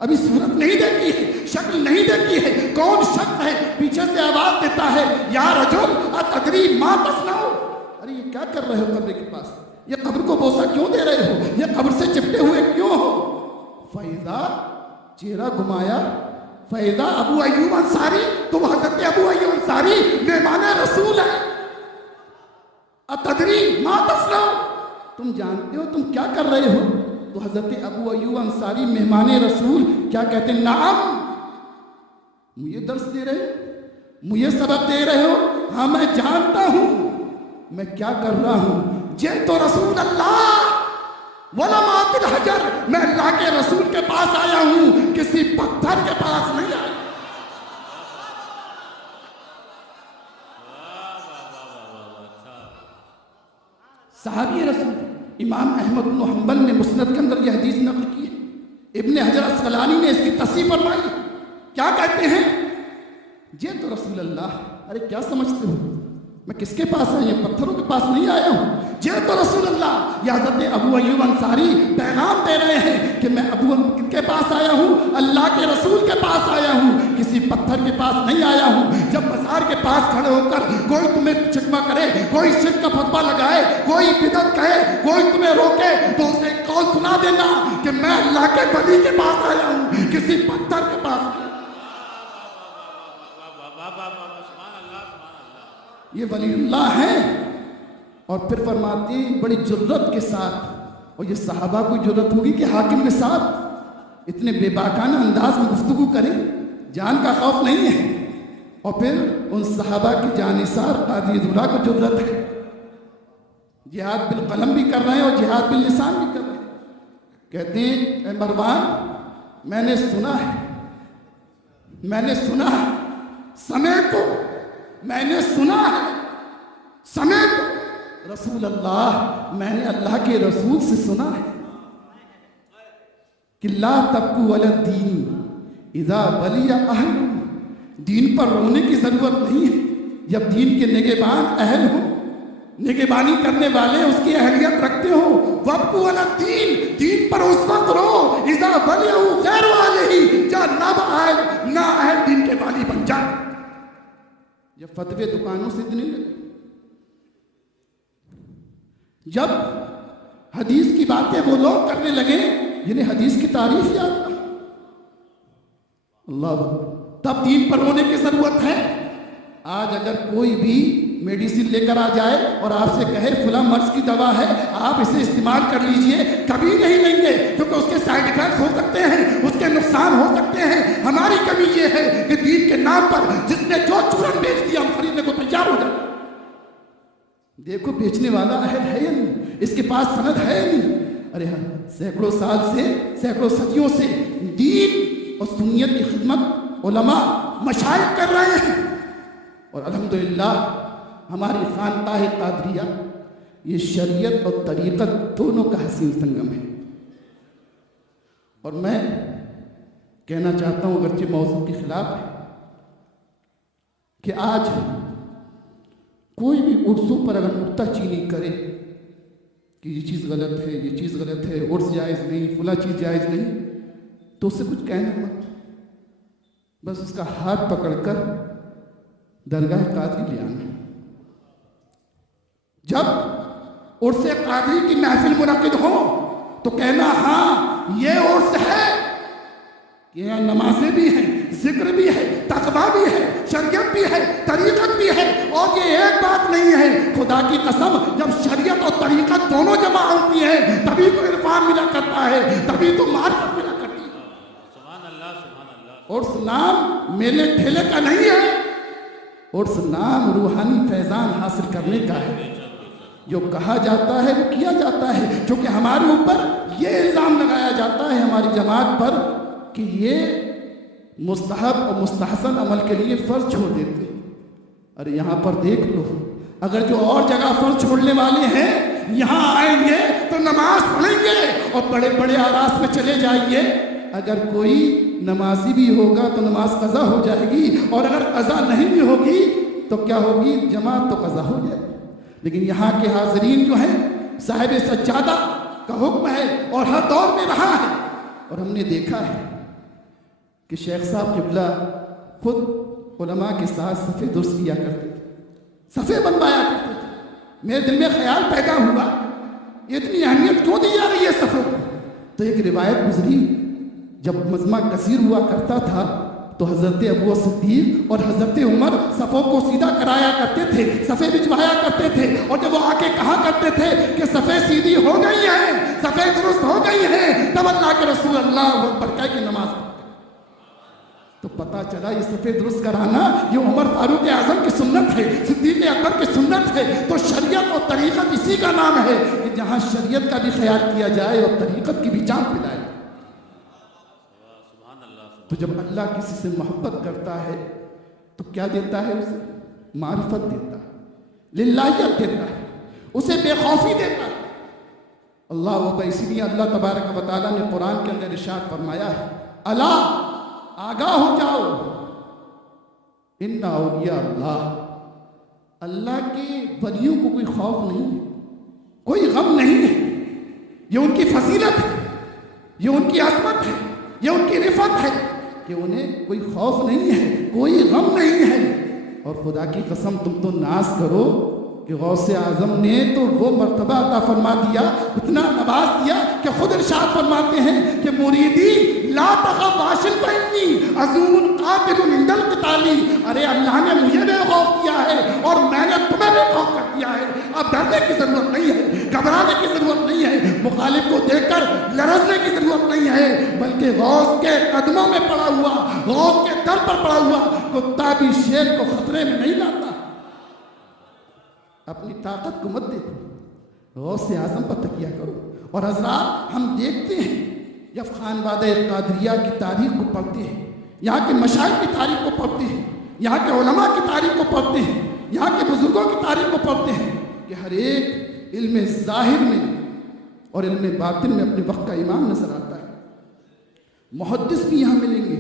ابھی صورت نہیں دیکھی ہے، شکل نہیں دیکھی ہے، کون شخص ہے؟ پیچھے سے آواز دیتا ہے یا رجل اتدری ما تصنع، ارے یہ کیا کر رہے ہو قبر کے پاس؟ یہ قبر کو بوسہ کیوں دے رہے ہو؟ یہ قبر سے چپٹے ہوئے کیوں ہو؟ فیضا، چہرہ گھمایا، فیضا ابو ایوب انصاری، تو حضرت ابو ایوب انصاری مہمان رسول ہے۔ اتدری ما تصنع، تم جانتے ہو تم کیا کر رہے ہو؟ تو حضرت ابو ایوب انصاری مہمان رسول کیا کہتے ہیں؟ نعم، مجھے درس دے رہے ہو، مجھے سبق دے رہے ہو؟ ہاں میں جانتا ہوں میں کیا کر رہا ہوں۔ جئت تو رسول اللہ ولمات الحجر، میں اللہ کے رسول کے پاس آیا ہوں، کسی پتھر کے پاس نہیں آیا۔ صحابی رسول امام احمد بن حنبل نے مسند کے اندر یہ حدیث نقل کی ہے، ابن حجر اسقلانی نے اس کی تصحیح فرمائی۔ کیا کہتے ہیں؟ یہ تو رسول اللہ، ارے کیا سمجھتے ہو میں کس کے پاس آیا ہوں؟ پتھروں کے پاس نہیں آیا ہوں۔ یہ تو رسول اللہ، یا حضرت ابو ایوب انصاری پیغام دے رہے ہیں کہ میں ابو کے پاس آیا ہوں، اللہ کے رسول کے پاس آیا ہوں، کسی پتھر کے پاس نہیں آیا ہوں۔ جب مزار کے پاس کھڑے ہو کر کوئی تمہیں چکما کرے، کوئی شرک کا فتویٰ لگائے، کوئی بدعت کہے، کوئی تمہیں روکے، تو اسے ایک قول سنا دینا کہ میں اللہ کے ولی کے پاس آیا ہوں، کسی پتھر کے پاس نہیں۔ یہ ولی اللہ ہیں۔ اور پھر فرماتے ہیں بڑی جرت کے ساتھ، اور یہ صحابہ کو جرت ہوگی کہ حاکم کے ساتھ اتنے بے باکانہ انداز میں گفتگو کریں، جان کا خوف نہیں ہے۔ اور پھر ان صحابہ کی جانثار قاضی دولہ کو جرت ہے، جہاد بالقلم بھی کر رہے ہیں اور جہاد باللسان بھی کر رہے ہیں۔ کہتے ہیں اے مروان، میں نے سنا ہے، سمیت کو، میں نے سنا ہے، سمیت رسول اللہ، میں نے اللہ کے رسول سے سنا ہے کہ لا تبکوا علی الدین اذا ولی اہل، دین پر رونے کی ضرورت نہیں ہے جب دین کے نگہبان اہل ہوں، نگہبانی کرنے والے اس کی اہلیت رکھتے ہوں۔ وابکوا علی الدین، دین پر اس وقت رو اذا ولی غیر والہ، جب نہ اہل دین کے والی بن جائے۔ جب فتوے دکانوں سے اتنے لگے، جب حدیث کی باتیں وہ لوگ کرنے لگے جنہیں حدیث کی تعریف یاد نہ، اللہ، تب دین پر رونے کی ضرورت ہے۔ آج اگر کوئی بھی میڈیسن لے کر آ جائے اور آپ سے کہے فلاں مرض کی دوا ہے، آپ اسے استعمال کر لیجئے، کبھی نہیں لیں گے، کیونکہ اس کے سائیڈ ایفیکٹس ہو سکتے ہیں، اس کے نقصان ہو سکتے ہیں۔ ہماری کمی یہ ہے کہ دین کے نام پر جس نے جو چورن بیچ دیا ہم خریدنے کو تیار ہو جائے۔ دیکھو بیچنے والا اہل ہے یا نہیں، اس کے پاس سند ہے یا نہیں؟ ارے ہاں، سینکڑوں سال سے، سینکڑوں صدیوں سے دین اور سنیت کی خدمت علماء مشائخ کر رہے ہیں، اور الحمدللہ ہماری خانقاہ قادریہ یہ شریعت اور طریقت دونوں کا حسین سنگم ہے۔ اور میں کہنا چاہتا ہوں، اگرچہ موضوع کے خلاف ہے، کہ آج کوئی بھی عرسوں پر اگر نکتہ چینی کرے کہ یہ چیز غلط ہے، یہ چیز غلط ہے، عرس جائز نہیں، فلاں چیز جائز نہیں، تو اس سے کچھ کہنا مت، بس اس کا ہاتھ پکڑ کر درگاہ قادری لے آنا۔ جب عرس قادری کی محفل منعقد ہو تو کہنا ہاں یہ عرس ہے، کہ یہاں نمازیں بھی ہیں، ذکر بھی ہے، تقویٰ بھی ہے، شریعت بھی ہے، طریقت بھی ہے، اور یہ ایک بات نہیں ہے۔ خدا کی قسم، جب شریعت اور طریقت دونوں جمع ہوتی ہیں تبھی تو عرفان ملا کرتا ہے، تبھی تو معرفت ملا کرتی ہے۔ سبحان اللہ، سبحان اللہ۔ عرس نام میلے ٹھیلے کا نہیں ہے، عرس نام روحانی فیضان حاصل کرنے کا ہے۔ جو کہا جاتا ہے وہ کیا جاتا ہے، کیونکہ ہمارے اوپر یہ الزام لگایا جاتا ہے، ہماری جماعت پر کہ یہ مستحب اور مستحسن عمل کے لیے فرض چھوڑ دیتے ہیں۔ ارے یہاں پر دیکھ لو، اگر جو اور جگہ فرض چھوڑنے والے ہیں یہاں آئیں گے تو نماز پڑھیں گے اور بڑے بڑے آراس میں چلے جائیے، اگر کوئی نمازی بھی ہوگا تو نماز قضا ہو جائے گی، اور اگر قضا نہیں بھی ہوگی تو کیا ہوگی؟ جماعت تو قضا ہو جائے گی۔ لیکن یہاں کے حاضرین جو ہیں صاحب سجادہ کا حکم ہے اور ہر دور میں رہا ہے، اور ہم نے دیکھا ہے کہ شیخ صاحب قبلہ خود علماء کے ساتھ صفے درست کیا کرتے تھے، صفے بنوایا کرتے تھے۔ میرے دل میں خیال پیدا ہوا یہ اتنی اہمیت کیوں دی جا رہی ہے صفوں کو؟ تو ایک روایت گزری، جب مجمع کثیر ہوا کرتا تھا تو حضرت ابو صدیق اور حضرت عمر صفوں کو سیدھا کرایا کرتے تھے، صفے بچھوایا کرتے تھے، اور جب وہ آ کے کہا کرتے تھے کہ صفے سیدھی ہو گئی ہیں، صفے درست ہو گئی ہیں، تب اللہ کے رسول اللہ اکبر کہہ کے نماز پڑھتے۔ تو پتہ چلا یہ صفے درست کرانا یہ عمر فاروق اعظم کی سنت ہے، صدیق اکبر کی سنت ہے۔ تو شریعت اور طریقت اسی کا نام ہے کہ جہاں شریعت کا بھی خیال کیا جائے اور طریقت کی بھی جان پلائے۔ تو جب اللہ کسی سے محبت کرتا ہے تو کیا دیتا ہے؟ اسے معرفت دیتا ہے، للہیت دیتا ہے، اسے بے خوفی دیتا ہے۔ اللہ اکبر۔ اسی لیے اللہ تبارک و تعالیٰ نے قرآن کے اندر ارشاد فرمایا ہے، الا آگاہ ہو جاؤ، ان اولیاء اللہ، اللہ کے ولیوں کو کوئی خوف نہیں ہے، کوئی غم نہیں ہے، یہ ان کی فضیلت ہے، یہ ان کی عظمت ہے، یہ ان کی رفعت ہے کہ انہیں کوئی خوف نہیں ہے، کوئی غم نہیں ہے۔ اور خدا کی قسم تم تو ناز کرو کہ غوث اعظم نے تو وہ مرتبہ عطا فرما دیا، اتنا نواز دیا کہ خود ارشاد فرماتے ہیں کہ مریدی لا تخف عاشل فإنی عزوم قاتل عند القتال۔ ارے اللہ نے مجھے بے خوف کیا ہے اور میں نے تمہیں بے خوف کر دیا ہے، اب ڈرنے کی ضرورت نہیں ہے، گھبرانے کی ضرورت نہیں ہے، مخالف کو دیکھ کر لرزنے کی ضرورت نہیں ہے، بلکہ غوث کے قدموں میں پڑا ہوا، غوث کے در پر پڑا ہوا کتا بھی شیر کو خطرے میں نہیں لاتا۔ اپنی طاقت کو مت دیکھو، غوث اعظم پر تکیہ کرو۔ اور حضرات ہم دیکھتے ہیں جب خانوادہ قادریہ کی تاریخ کو پڑھتے ہیں، یہاں کے مشائخ کی تاریخ کو پڑھتے ہیں، یہاں کے علماء کی تاریخ کو پڑھتے ہیں، یہاں کے بزرگوں کی تاریخ کو پڑھتے ہیں کہ ہر ایک علم ظاہر میں اور علم باطن میں اپنے وقت کا امام نظر آتا ہے۔ محدث بھی یہاں ملیں گے،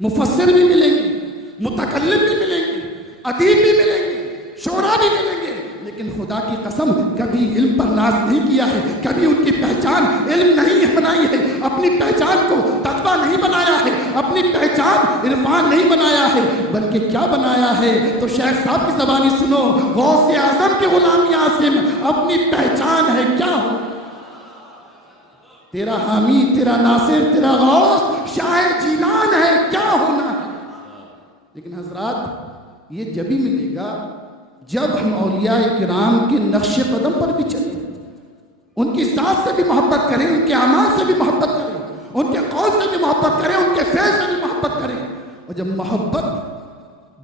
مفسر بھی ملیں گے، متکلم بھی ملیں گے، ادیب بھی ملیں گے، شعراء بھی ملیں گے، لیکن خدا کی قسم کبھی علم پر ناز نہیں کیا ہے، کبھی ان کی پہچان علم نہیں بنائی ہے، اپنی پہچان کو تقویٰ نہیں بنایا ہے، اپنی پہچان عرفان نہیں بنایا ہے، بلکہ کیا بنایا ہے؟ تو شیخ صاحب کی زبانی سنو، غوث اعظم کے غلام عاصم اپنی پہچان ہے کیا ہو؟ تیرا حامی، تیرا ناصر، تیرا غوث شاہ جیلان ہے، کیا ہونا ہے؟ لیکن حضرات یہ جبھی ملے گا جب ہم اولیاء کرام کے نقش قدم پر بھی چلیں، ان کی ذات سے بھی محبت کریں، ان کے اعمال سے بھی محبت کریں، ان کے قول سے بھی محبت کریں، ان کے فعل سے بھی محبت کریں۔ اور جب محبت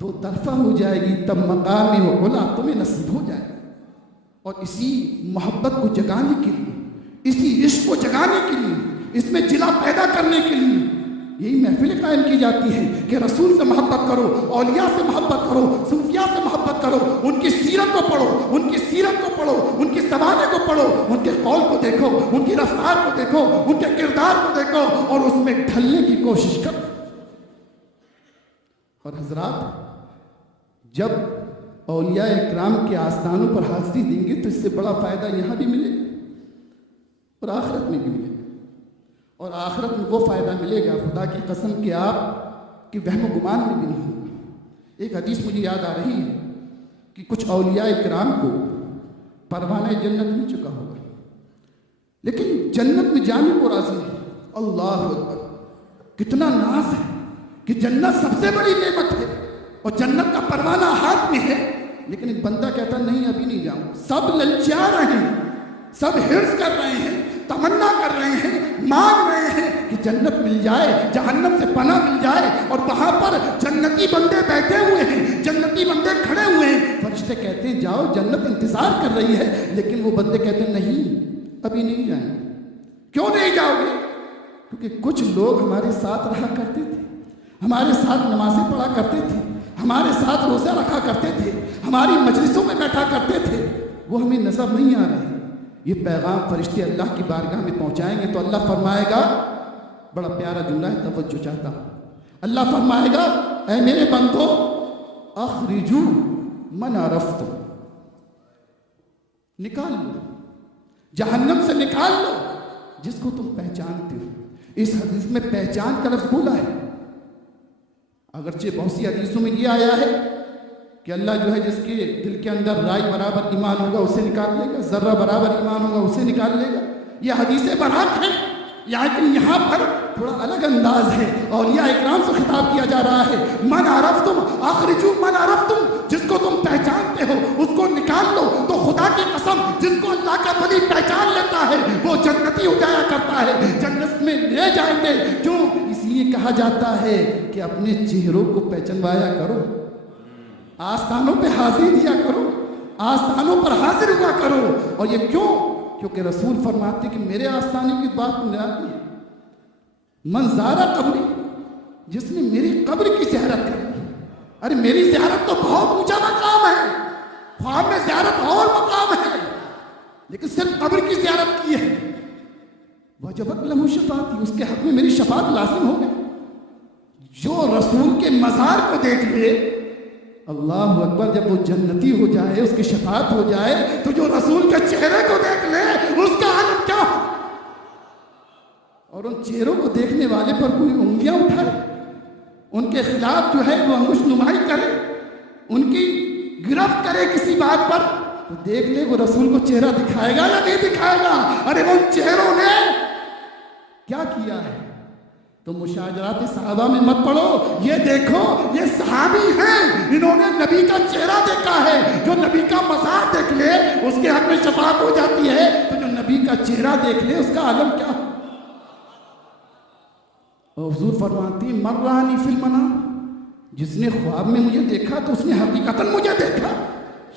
دو طرفہ ہو جائے گی تب مقام علا تمہیں نصیب ہو جائے گا۔ اور اسی محبت کو جگانے کے لیے، اسی عشق کو جگانے کے لیے، اس میں جلا پیدا کرنے کے لیے یہی محفل قائم کی جاتی ہے کہ رسول سے محبت کرو، اولیاء سے محبت کرو، صوفیاء سے محبت کرو، ان کی سیرت کو پڑھو، ان کی سیرت کو پڑھو، ان کی زبانیں کو پڑھو، ان کے قول کو دیکھو، ان کی رفتار کو دیکھو، ان کے کردار کو دیکھو اور اس میں ڈھلنے کی کوشش کرو۔ اور حضرات جب اولیاء اکرام کے آستانوں پر حاضری دیں گے تو اس سے بڑا فائدہ یہاں بھی ملے گا اور آخرت میں بھی ملے گا۔ اور آخرت میں وہ فائدہ ملے گا خدا کی قسم کہ آپ کی وہم و گمان میں بھی نہیں ہوگا۔ ایک حدیث مجھے یاد آ رہی ہے کہ کچھ اولیاء کرام کو پروانہ جنت مل چکا ہوگا، لیکن جنت میں جانے کو راضی ہے۔ اللہ اکبر، کتنا ناز ہے کہ جنت سب سے بڑی نعمت ہے اور جنت کا پروانہ ہاتھ میں ہے، لیکن ایک بندہ کہتا نہیں ابھی نہیں جاؤں۔ سب للچا رہے ہیں، سب حرص کر رہے ہیں، تمنا کر رہے ہیں، مانگ رہے ہیں کہ جنت مل جائے، جہنم سے پناہ مل جائے، اور وہاں پر جنتی بندے بیٹھے ہوئے ہیں، جنتی بندے کھڑے ہوئے ہیں۔ فرشتے کہتے ہیں جاؤ جنت انتظار کر رہی ہے، لیکن وہ بندے کہتے ہیں نہیں ابھی نہیں جائیں۔ کیوں نہیں جاؤ گے؟ کیونکہ کچھ لوگ ہمارے ساتھ رہا کرتے تھے، ہمارے ساتھ نمازیں پڑھا کرتے تھے، ہمارے ساتھ روزہ رکھا کرتے تھے، ہماری مجلسوں میں بیٹھا کرتے تھے، وہ ہمیں نظر نہیں آ رہے۔ یہ پیغام فرشتے اللہ کی بارگاہ میں پہنچائیں گے تو اللہ فرمائے گا، بڑا پیارا جملہ ہے، توجہ چاہتا ہوں۔ اللہ فرمائے گا اے میرے بندو اخرجو من عرفتم، نکال لو، جہنم سے نکال لو جس کو تم پہچانتے ہو۔ اس حدیث میں پہچان کا لفظ بولا ہے، اگرچہ بہت سی حدیثوں میں یہ آیا ہے کہ اللہ جو ہے جس کے دل کے اندر رائی برابر ایمان ہوگا اسے نکال لے گا، ذرہ برابر ایمان ہوگا اسے نکال لے گا۔ یہ حدیث برحق ہے، لیکن یہاں پر تھوڑا الگ انداز ہے، اولیاء اکرام سے خطاب کیا جا رہا ہے۔ من عرفتم اخرجو من عرفتم، جس کو تم پہچانتے ہو اس کو نکال لو۔ تو خدا کی قسم، جس کو اللہ کا ولی پہچان لیتا ہے وہ جنتی ہو جایا کرتا ہے، جنت میں لے جائیں گے۔ کیوں؟ اس لیے کہا جاتا ہے کہ اپنے چہروں کو پہچانوایا کرو، آستانوں پہ حاضری دیا کرو، آستانوں پر حاضر ہوا کرو۔ اور یہ کیوں؟ کیونکہ رسول فرماتے کہ میرے آستانے کی بات نرالی ہے، من زارہ قبری، جس نے میری قبر کی زیارت کی۔ ارے میری زیارت تو بہت اونچا مقام ہے، خواب میں زیارت اور مقام ہے، لیکن صرف قبر کی زیارت کی ہے، وجبت لہ شفاعتی، اس کے حق میں میری شفاعت لازم ہو گئی۔ جو رسول کے مزار کو دیکھ لے، اللہ اکبر، جب وہ جنتی ہو جائے، اس کی شفاعت ہو جائے، تو جو رسول کے چہرے کو دیکھ لے اس کا عالم کیا ہو؟ اور ان چہروں کو دیکھنے والے پر کوئی انگلیاں اٹھائے، ان کے خلاف جو ہے وہ انگوش نمائی کرے، ان کی گرفت کرے کسی بات پر، تو دیکھ لے وہ رسول کو چہرہ دکھائے گا یا نہیں دکھائے گا؟ ارے ان چہروں نے کیا کیا ہے؟ تو مشاجرات صحابہ میں مت پڑھو، یہ دیکھو یہ صحابی ہیں، انہوں نے نبی کا چہرہ دیکھا ہے۔ جو نبی کا مزار دیکھ لے اس کے حق میں شفاعت ہو جاتی ہے، تو جو نبی کا چہرہ دیکھ لے اس کا عالم کیا ہو؟ اور حضور فرماتی من رآنی فی المنام، جس نے خواب میں مجھے دیکھا تو اس نے حقیقتاً مجھے دیکھا۔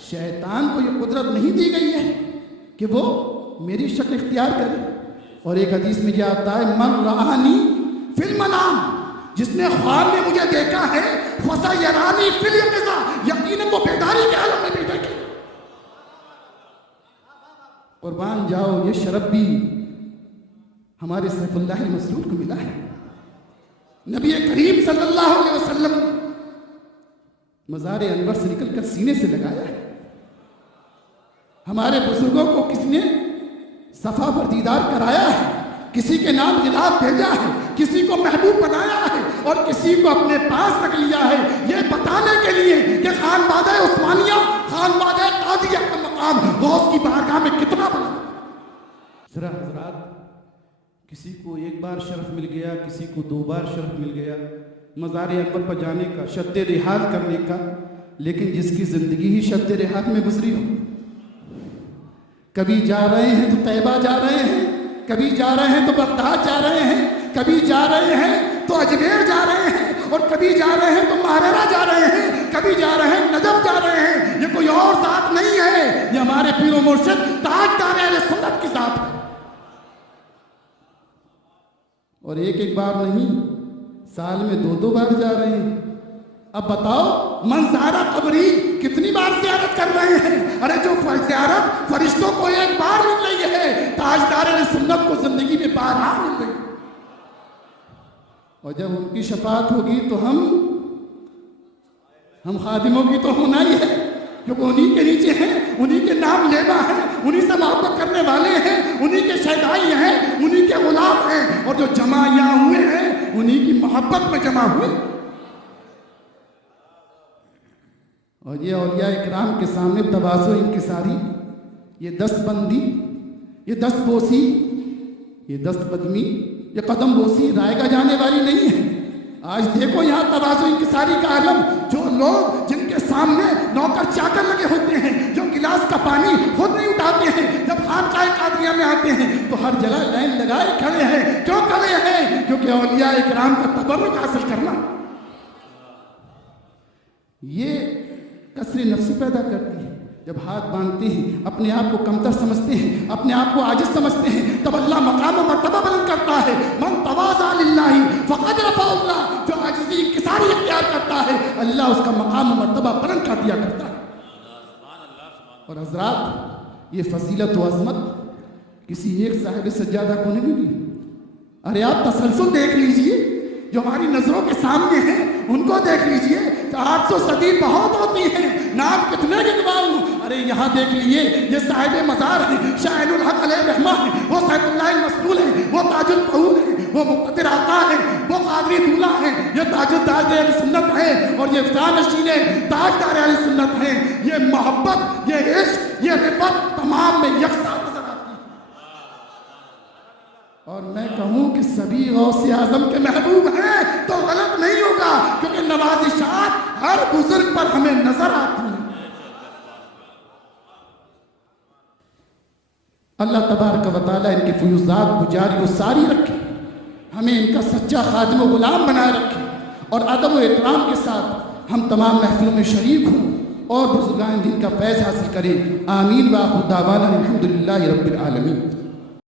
شیطان کو یہ قدرت نہیں دی گئی ہے کہ وہ میری شکل اختیار کرے۔ اور ایک حدیث میں یہ آتا ہے من رآنی فی المنام، جس نے خواب میں مجھے دیکھا ہے فسیرانی فی الیقظہ، یقیناً وہ بیداری کے عالم میں بھی دیکھے۔ قربان جاؤ، یہ شرف بھی ہمارے سیف اللہ مسرور کو ملا ہے۔ نبی کریم صلی اللہ علیہ وسلم مزار انور سے نکل کر سینے سے لگایا ہے۔ ہمارے بزرگوں کو کس نے صفا پر دیدار کرایا ہے، کسی کے نام غلاف بھیجا ہے، کسی کو محبوب بنایا ہے، اور کسی کو اپنے پاس رکھ لیا ہے، یہ بتانے کے لیے کہ خانوادہ عثمانیہ، خانوادہ قادیہ کا مقام غوث کی بارگاہ میں کتنا بڑا۔ ذرا حضرات، کسی کو ایک بار شرف مل گیا، کسی کو 2 بار شرف مل گیا مزار انور پر جانے کا، شد رحال کرنے کا، لیکن جس کی زندگی ہی شد رحال میں گزری ہو، کبھی جا رہے ہیں تو طیبہ جا رہے ہیں، کبھی جا رہے ہیں تو بغداد جا رہے ہیں، کبھی جا رہے ہیں تو اجمیر جا رہے ہیں، اور کبھی جا رہے ہیں تو ماہرہ جا رہے ہیں، کبھی جا رہے ہیں نجف جا رہے ہیں۔ یہ کوئی اور ذات نہیں ہے، یہ ہمارے پیر و مرشد تاجدار اہل سنت کی ذات ہے۔ اور ایک بار نہیں، سال میں 2 بار جا رہے ہیں۔ اب بتاؤ، من زارہ قبری کتنی بار زیارت کر رہے ہیں؟ ارے جو زیارت فرشتوں کو ایک بار مل رہی ہے، تاجدار سنت کو زندگی میں بارہا مل رہی ہے۔ اور جب ان کی شفاعت ہوگی تو ہم خادموں کی تو ہونا ہی ہے، کیونکہ انہی کے نیچے ہیں، انہی کے نام لیوا ہیں، انہی سے محبت کرنے والے ہیں، انہی کے شہدائی ہیں، انہی کے غلام ہیں، اور جو جمع یہاں ہوئے ہیں انہی کی محبت میں جمع ہوئے۔ اور یہ اولیاء اکرام کے سامنے تواضع انکساری، یہ دست بندی، یہ دست بوسی، یہ دست قدمی، یہ قدم بوسی رائے گا جانے والی نہیں ہے۔ آج دیکھو یہاں تواضع انکساری کا عالم، جو لوگ جن کے سامنے نوکر چاکر لگے ہوتے ہیں، جو گلاس کا پانی خود نہیں اٹھاتے ہیں، جب خانقاہ قادریہ میں آتے ہیں تو ہر جگہ لائن لگائے کھڑے ہیں۔ کیوں کھڑے ہیں؟ کیونکہ اولیاء اکرام کا تبرک حاصل کرنا یہ کسر نفسی پیدا کرتی ہے۔ جب ہاتھ باندھتے ہیں، اپنے آپ کو کمتر سمجھتے ہیں، اپنے آپ کو عاجز سمجھتے ہیں، تب اللہ مقام و مرتبہ بلند کرتا ہے۔ من تواضع للہ فقد رفع اللہ، جو عاجزی انکساری اختیار کرتا ہے اللہ اس کا مقام و مرتبہ بلند کر دیا کرتا ہے۔ اور حضرات یہ فضیلت و عظمت کسی ایک صاحب سجادہ کو نہیں ملی۔ ارے آپ تسلسل دیکھ لیجئے جو ہماری نظروں کے سامنے ہیں، ان کو دیکھ لیجئے۔ 800 صدی بہت ہوتی ہیں، نام کتنے گنواؤں؟ ارے یہاں دیکھ لیجئے، یہ صاحب مزار ہیں، شاہد الحق علیہ الرحمہ ہیں، وہ سیف اللہ المسلول ہیں، وہ تاج القعود ہیں، وہ مقتدر آقا ہیں، وہ قادری دولہ ہیں، یہ تاج التاج اہل سنت ہیں، اور یہ فضا نشین تاجدار اہل سنت ہیں۔ یہ محبت، یہ عشق، یہ رفت تمام میں یکساں نظر آتی ہے۔ اور میں کہوں کہ سبھی غوث اعظم کے محبوب ہیں تو غلط نہیں ہوگا، کیونکہ نوازشات ہر بزرگ پر ہمیں نظر آتی ہیں۔ اللہ تبارک و تعالیٰ ان کے فیوزات کو جاری و ساری رکھے، ہمیں ان کا سچا خادم و غلام بنائے رکھے، اور ادب و احترام کے ساتھ ہم تمام محفلوں میں شریک ہوں اور بزرگان دین کا فیض حاصل کریں۔ آمین وآخر دعوانا الحمدللہ رب العالمین۔